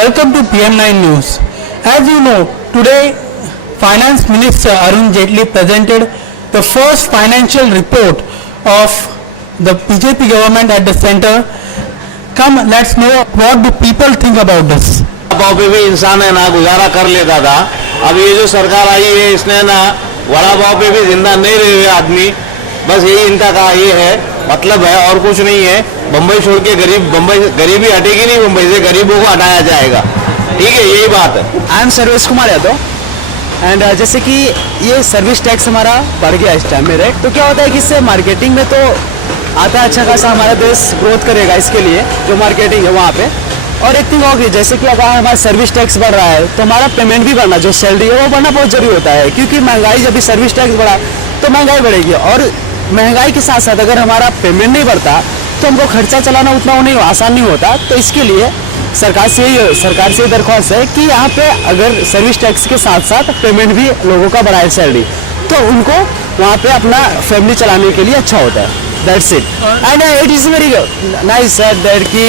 Welcome to PM9 News. As you know, today Finance Minister Arun Jaitley presented the first financial report of the BJP government at the center. Come, let's know what do people think about this. भाव पे भी इंसान है ना गुजारा कर लेता था। अब ये जो सरकार आई है इसने ना वड़ा भाव पे भी जिंदा नहीं रहे आदमी, बस यही इनका का ये है मतलब है और कुछ नहीं है। बम्बई छोड़ के गरीबी हटेगी नहीं, मुंबई से गरीबों को हटाया जाएगा। ठीक है, यही बात है। I am service Kumar Yadav एंड जैसे कि ये सर्विस टैक्स हमारा बढ़ गया इस टाइम में रेट, तो क्या होता है कि इससे मार्केटिंग में तो आता है अच्छा खासा, हमारा देश ग्रोथ करेगा इसके लिए जो मार्केटिंग है वहाँ पे। और एक थिंग होगी, जैसे कि अगर हमारा सर्विस टैक्स बढ़ रहा है तो हमारा पेमेंट भी बढ़ना, जो सैलरी है वो बढ़ना बहुत जरूरी होता है, क्योंकि महंगाई जब भी सर्विस टैक्स बढ़ा तो महंगाई बढ़ेगी। और महंगाई के साथ साथ अगर हमारा पेमेंट नहीं बढ़ता तो हमको खर्चा चलाना उतना नहीं आसान नहीं होता। तो इसके लिए सरकार से दरख्वास्त है कि यहाँ पे अगर सर्विस टैक्स के साथ साथ पेमेंट भी लोगों का बढ़ाए सैलरी, तो उनको वहाँ पे अपना फैमिली चलाने के लिए अच्छा होता है। That's it and it is very nice that कि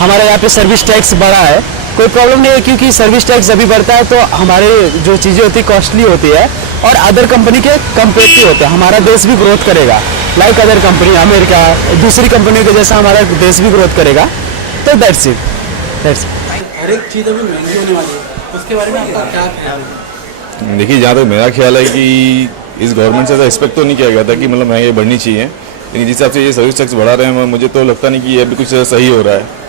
हमारे यहाँ पे सर्विस टैक्स बढ़ा है, कोई प्रॉब्लम नहीं है, क्योंकि सर्विस टैक्स जब भी बढ़ता है तो हमारे जो चीज़ें होती है कॉस्टली होती है और अदर कंपनी के कंपेरेटिव होते हैं, हमारा देश भी ग्रोथ करेगा। लाइक अदर कंपनी अमेरिका, दूसरी कंपनियों के जैसा हमारा देश भी ग्रोथ करेगा। तो दैट्स इट। हर एक चीज़ अभी महंगी होने वाली है, उसके बारे में आपका क्या ख्याल है? देखिए, जहाँ तक मेरा ख्याल है कि इस गवर्नमेंट से ऐसा एक्सपेक्ट तो नहीं किया गया था कि मतलब महंगाई बढ़नी चाहिए, लेकिन जिस हिसाब से ये सर्विस टैक्स बढ़ा रहे हैं मुझे तो लगता नहीं कि ये अभी कुछ सही हो रहा है।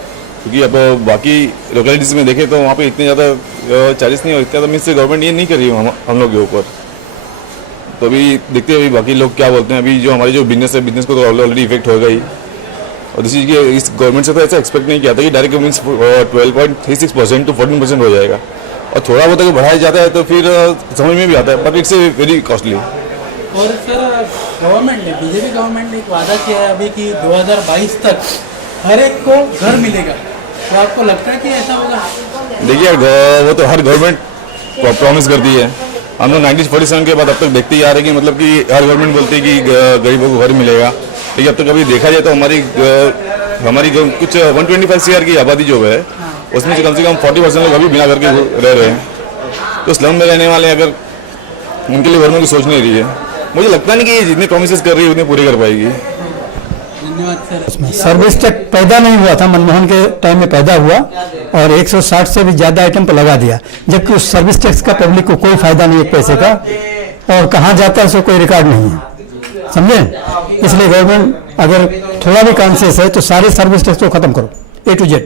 क्योंकि अब बाकी लोकेलिटीज़ में देखें तो वहाँ पे इतने ज़्यादा चार्जेस नहीं, और इतना मीन्स गवर्नमेंट ये नहीं कर रही है हम लोग के ऊपर। तो अभी देखते हैं अभी बाकी लोग क्या बोलते हैं। अभी जो हमारी जो बिजनेस है, बिजनेस को तो ऑलरेडी इफेक्ट होगा ही। और दूसरी चीज़ इस गवर्नमेंट से तो ऐसा एक्सपेक्ट नहीं किया था कि डायरेक्ट मीन्स 12.36% to 14% हो जाएगा, और थोड़ा बहुत अगर बढ़ाया जाता है तो फिर समझ में भी आता है, बट इट्स वेरी कॉस्टली। और सर गवर्नमेंट ने, बीजेपी गवर्नमेंट ने एक वादा किया है अभी कि 2022 तक हर एक को घर मिलेगा, तो आपको लगता है कि ऐसा होगा? देखिए, वो तो हर गवर्नमेंट प्रॉमिस करती है। हम लोग 1947 के बाद अब तक देखते ही आ रहे हैं कि मतलब कि हर गवर्नमेंट बोलती है कि गरीबों को घर मिलेगा, लेकिन अब तक कभी देखा जाए तो हमारी जो कुछ 125 CR की आबादी जो है उसमें से कम 40% लोग अभी बिना घर के रह रहे हैं। तो स्लम में रहने वाले अगर उनके लिए गवर्नमेंट की सोच नहीं रही है, मुझे लगता नहीं कि ये जितने प्रोमिस कर रही है उतने पूरे कर पाएगी। धन्यवाद सर। सर्विस टैक्स पैदा नहीं हुआ था, मनमोहन के टाइम में पैदा हुआ और 160 से भी ज़्यादा आइटम पर लगा दिया, जबकि उस सर्विस टैक्स का पब्लिक को कोई फायदा नहीं है पैसे का, और कहाँ जाता है उसका कोई रिकॉर्ड नहीं है, समझे। इसलिए गवर्नमेंट अगर थोड़ा भी कॉन्शियस है तो सारे सर्विस टैक्स को खत्म करो A to Z,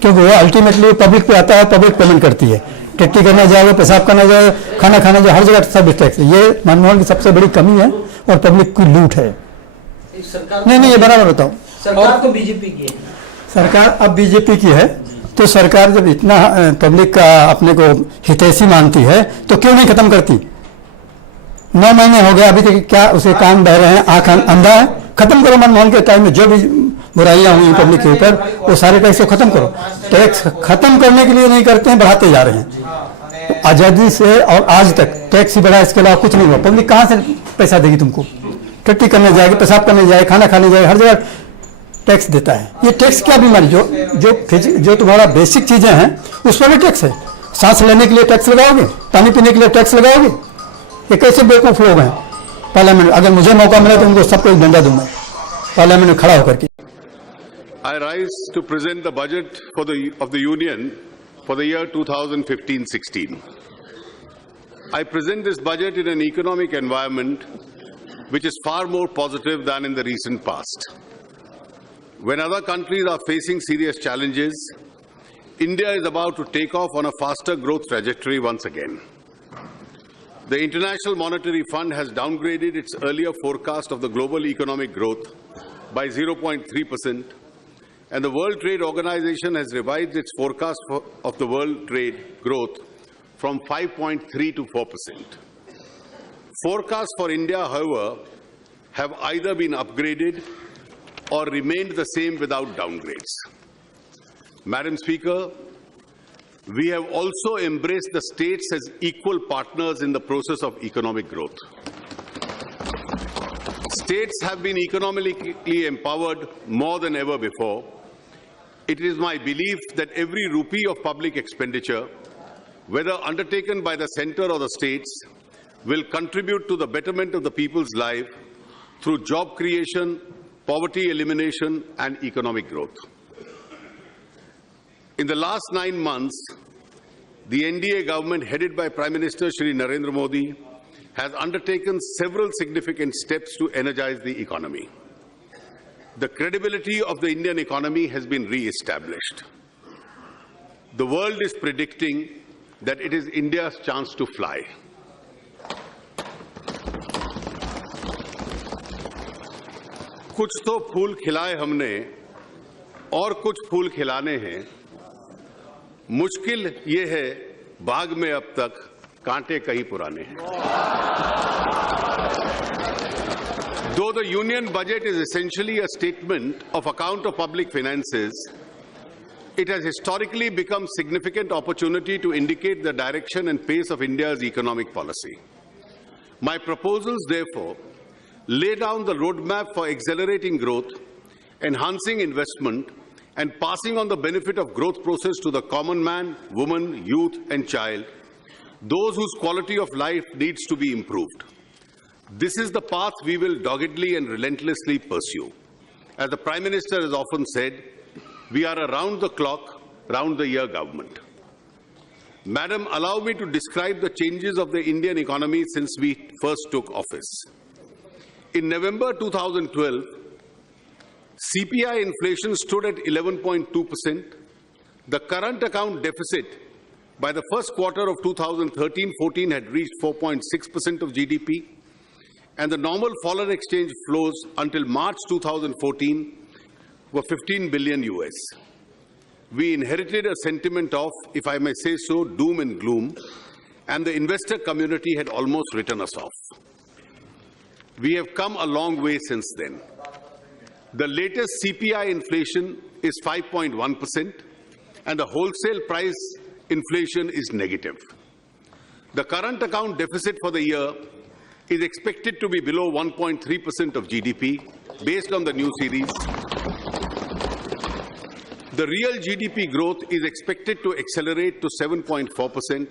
क्योंकि वो अल्टीमेटली पब्लिक पे आता है, पब्लिक पेमेंट करती है। टट्टी करना जाएगा, पेशाब करना जाएगा, खाना खाना जाए, हर जगह सर्विस टैक्स। ये मनमोहन की सबसे बड़ी कमी है और पब्लिक की लूट है। नहीं, ये बराबर बताओ। सरकार तो बीजेपी की है। सरकार अब बीजेपी की है, तो सरकार जब इतना पब्लिक का अपने को हितैषी मानती है तो क्यों नहीं खत्म करती? 9 महीने हो गए अभी तक, क्या उसे कान बह रहे हैं, आंख अंधा है? खत्म करो। मनमोहन के टाइम में जो भी बुराइयां हुई पब्लिक के ऊपर, वो सारे टैक्स को खत्म करो। टैक्स खत्म करने के लिए नहीं करते हैं, बढ़ाते जा रहे हैं। आज़ादी से और आज तक टैक्स ही बढ़ा, इसके अलावा कुछ नहीं हुआ। पब्लिक कहाँ से पैसा देगी तुमको? टट्टी करने जाएगी, पेशाब करने जाए, खाना खाने जाए, हर जगह टैक्स देता है। ये टैक्स क्या बीमारी, जो तुम्हारा बेसिक चीजें हैं उस पर भी टैक्स है। सांस लेने के लिए टैक्स लगाओगे, पानी पीने के लिए टैक्स लगाओगे? ये कैसे बेवकूफ लोग हैं? पार्लियामेंट, अगर मुझे मौका मिले तो उनको सबको डंडा दूंगा पार्लियामेंट में खड़ा होकर के। I rise to present the budget of the Union for the year 2015-16. I present this budget in an economic environment which is far more positive than in the recent past. When other countries are facing serious challenges, India is about to take off on a faster growth trajectory once again. The International Monetary Fund has downgraded its earlier forecast of the global economic growth by 0.3%, and the World Trade Organization has revised its forecast of the world trade growth from 5.3 to 4%. Forecasts for India, however, have either been upgraded or remained the same without downgrades. Madam Speaker, we have also embraced the states as equal partners in the process of economic growth. States have been economically empowered more than ever before, It is my belief that every rupee of public expenditure, whether undertaken by the centre or the states, will contribute to the betterment of the people's life through job creation, poverty elimination and economic growth. In the last 9 months, the NDA government headed by Prime Minister Shri Narendra Modi has undertaken several significant steps to energize the economy. The credibility of the Indian economy has been re-established. The world is predicting that it is India's chance to fly. कुछ तो फूल खिलाए हमने और कुछ फूल खिलाने हैं। मुश्किल ये है बाग में अब तक कांटे कहीं पुराने हैं। Though the union budget is essentially a statement of account of public finances, it has historically become a significant opportunity to indicate the direction and pace of India's economic policy. My proposals, therefore, lay down the roadmap for accelerating growth, enhancing investment, and passing on the benefit of growth process to the common man, woman, youth, and child, those whose quality of life needs to be improved. This is the path we will doggedly and relentlessly pursue. As the Prime Minister has often said, we are a round-the-clock, round-the-year government. Madam, allow me to describe the changes of the Indian economy since we first took office. In November 2012, CPI inflation stood at 11.2%. The current account deficit by the first quarter of 2013-14 had reached 4.6% of GDP, and the normal foreign exchange flows until March 2014 were 15 billion US. We inherited a sentiment of, if I may say so, doom and gloom, and the investor community had almost written us off. We have come a long way since then. The latest CPI inflation is 5.1%, and the wholesale price inflation is negative. The current account deficit for the year is expected to be below 1.3% of GDP based on the new series. The real GDP growth is expected to accelerate to 7.4%,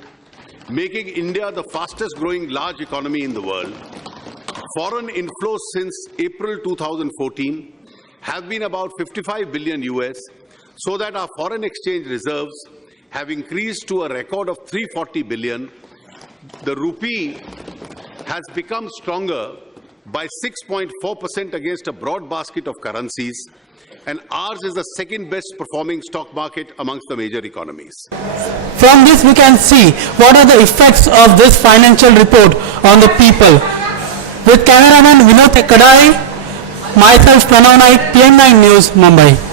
making India the fastest growing large economy in the world. Foreign inflows since April 2014 have been about 55 billion US, so that our foreign exchange reserves have increased to a record of 340 billion. The rupee has become stronger by 6.4% against a broad basket of currencies, and ours is the second best performing stock market amongst the major economies. From this we can see what are the effects of this financial report on the people. With cameraman Vinod Kadai, myself Pranav Naik, PM9 News, Mumbai.